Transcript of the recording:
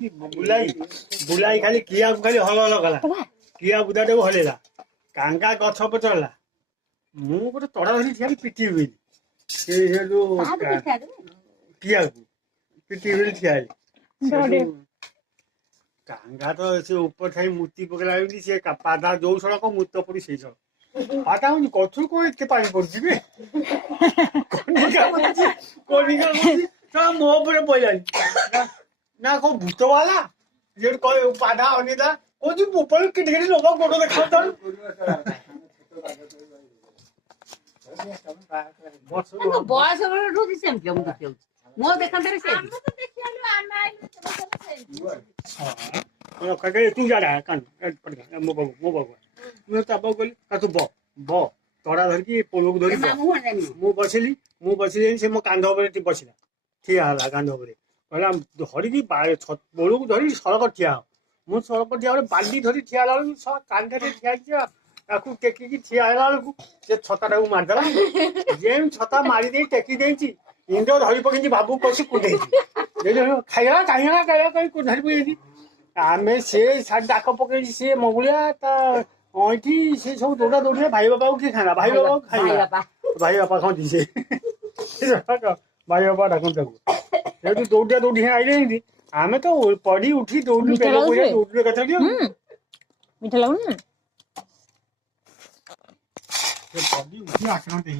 ବୁଲାଇ ବୁଲାଇ ଖାଲି କିଆକୁ ଖାଲି ହଲ ହଲ କଲା କିଆ ବୁଦାଟାକୁ ହଲେଇଲା କାଙ୍ଗା ଗଛ ଉପରେ ଚଢିଲା ମୁଁ ଗୋଟେ ତଡା ଧରି ଠିଆ ପିଟି ହୁଏ ସେ ଯୋଉ କିଆକୁ ପିଟି ହୁଏ ଠିଆ ହେଲି କାଙ୍ଗା ତ ସେ ଉପରେ ଥାଇ ମୂର୍ତ୍ତି ପକେଇଲା ଯେମିତି ସେ ପାଦା ଯୋଉ ସଡ଼କ ମୂତ ପଡି ସେଇ ସଡ଼କ ପାଦା ହଉନି ଗଛରୁ କଣ ଏତେ ପାଣି ପଡୁଛି ବେ କନିକା ମୋ ଉପରେ ପଇଲାଣି ନା କଣ ଭୂତ ବାଲା ଯେଠି କହ ପାଦା ଅନିତା କହୁଛି ଉପରେ କିଟି କିଟି ଲୋକ ଗୋଡ ଦେଖାଉଥାଉ ବୟସ ବେଳଠୁ ସେମିତି ମୁଁ ଦେଖିବାକୁ ମୋ ଦେଖାନ୍ତରେ ସେ ତୁ ଯାଡା କାନ ମୋ ବାବୁ ମୁଁ ତା ବାବୁ କହିଲି ତୁ ବ ତଡା ଧରିକି ପୋଲକୁ ଧରି ମୁଁ ବସିଲି ସେ ମୋ କାନ୍ଧ ଉପରେ ବସିଲା ଠିଆ ହେଲା କାନ୍ଧ ଉପରେ କହିଲା ଧରିକି ପୋଳକୁ ଧରି ସଡ଼କ ଠିଆ ହବ ମୁଁ ସଡ଼କ ଠିଆ ବେଳେ ବାଲି ଧରି ଠିଆ ହେଲା ବେଳକୁ କାନ୍ଧରେ ଠିଆ ହେଇଛି ତାକୁ ଟେକିକି ଠିଆ ହେଲା ବେଳକୁ ସେ ଛତାଟାକୁ ମାରିଦେଲା ଯେମିତି ଛତା ମାରି ଦେଇ ଟେକି ଦେଇଛି ଇଣ୍ଡ ଧରି ପକେଇଛି ଭାବୁ କଷି କୁଦେଇଛି ଖାଇଗଲା କହି ଧରି ପକେଇଛି ଆମେ ସେ ଡାକ ପକେଇଛି ସିଏ ମଙ୍ଗୁଳିଆ ତା ଅଇଁଠି ସେ ସବୁ ଦୌଡ଼ା ଦୌଡ଼ିରେ ଭାଇ ବାପାକୁ କିଏ ଖାଇଲା ଭାଇ ବାପାକୁ ଖାଇଲା ଭାଇ ବାପା କହନ୍ତି ସେ ଭାଇ ବାପା ଡାକନ୍ତି ତାକୁ ସେଠୁ ଦୌଡ଼ିଆ ଦୌଡ଼ି ଆଇଲେ ଏମିତି ଆମେ ତ ପଡି ଉଠି ଦୌଡିଲୁ ଦୌଡ଼ିଲେ କଥା ମିଠା ଲାଗୁନି ଉଠି ଆସନ୍ତି